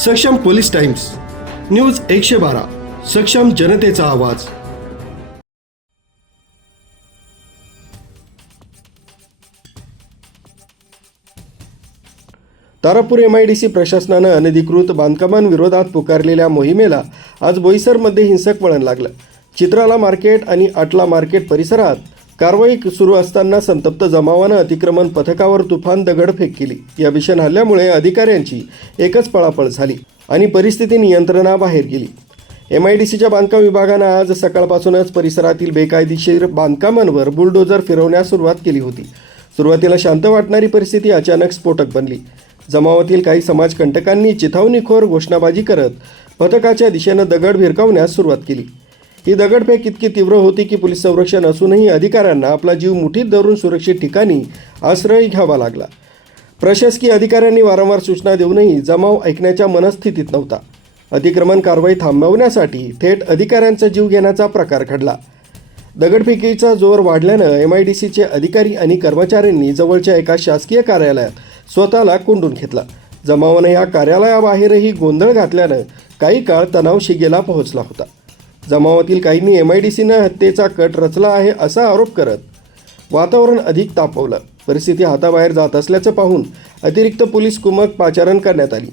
सक्षम police times, news 112, सक्षम जनतेचा आवाज. तारापूर MIDC प्रशासनानं अनधिकृत बांधकामांविरोधात पुकारलेल्या मोहिमेला आज बोईसरमध्ये हिंसक वळण लागलं. चित्राला मार्केट आणि आटला मार्केट परिसरात कारवाई सुरू असताना संतप्त जमावानं अतिक्रमण पथकावर तुफान दगडफेक केली. या भीषण हल्ल्यामुळे अधिकाऱ्यांची एकच पळापळ झाली आणि परिस्थिती नियंत्रणाबाहेर गेली. MIDCच्या बांधकाम विभागानं आज सकाळपासूनच परिसरातील बेकायदेशीर बांधकामांवर बुलडोजर फिरवण्यास सुरुवात केली होती. सुरुवातीला शांत वाटणारी परिस्थिती अचानक स्फोटक बनली. जमावातील काही समाजकंटकांनी चिथावणीखोर घोषणाबाजी करत पथकाच्या दिशेनं दगड भिरकावण्यास सुरुवात केली. ही दगडफेक इतकी तीव्र होती की पोलीस संरक्षण असूनही अधिकाऱ्यांना आपला जीव मुठीत धरून सुरक्षित ठिकाणी आश्रय घ्यावा लागला. प्रशासकीय अधिकाऱ्यांनी वारंवार सूचना देऊनही जमाव ऐकण्याच्या मनस्थितीत नव्हता. अतिक्रमण कारवाई थांबवण्यासाठी थेट अधिकाऱ्यांचा जीव घेण्याचा प्रकार घडला. दगडफेकीचा जोर वाढल्यानं MIDCचे अधिकारी आणि कर्मचाऱ्यांनी जवळच्या एका शासकीय कार्यालयात स्वतःला कोंडून घेतला. जमावानं या कार्यालयाबाहेरही गोंधळ घातल्यानं काही काळ तणाव शिगेला पोहोचला होता. जमावातील काहींनी MIDCनं हत्येचा कट रचला आहे असा आरोप करत वातावरण अधिक तापवलं. परिस्थिती हाताबाहेर जात असल्याचं पाहून अतिरिक्त पोलीस कुमक पाचारण करण्यात आली.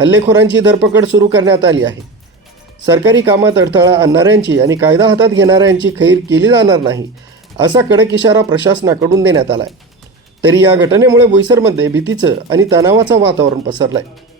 हल्लेखोरांची धरपकड सुरू करण्यात आली आहे. सरकारी कामात अडथळा आणणाऱ्यांची आणि कायदा हातात घेणाऱ्यांची खैर केली जाणार नाही असा कडक इशारा प्रशासनाकडून देण्यात आला आहे. तरी या घटनेमुळे बोईसरमध्ये भीतीचं आणि तणावाचं वातावरण पसरलं आहे.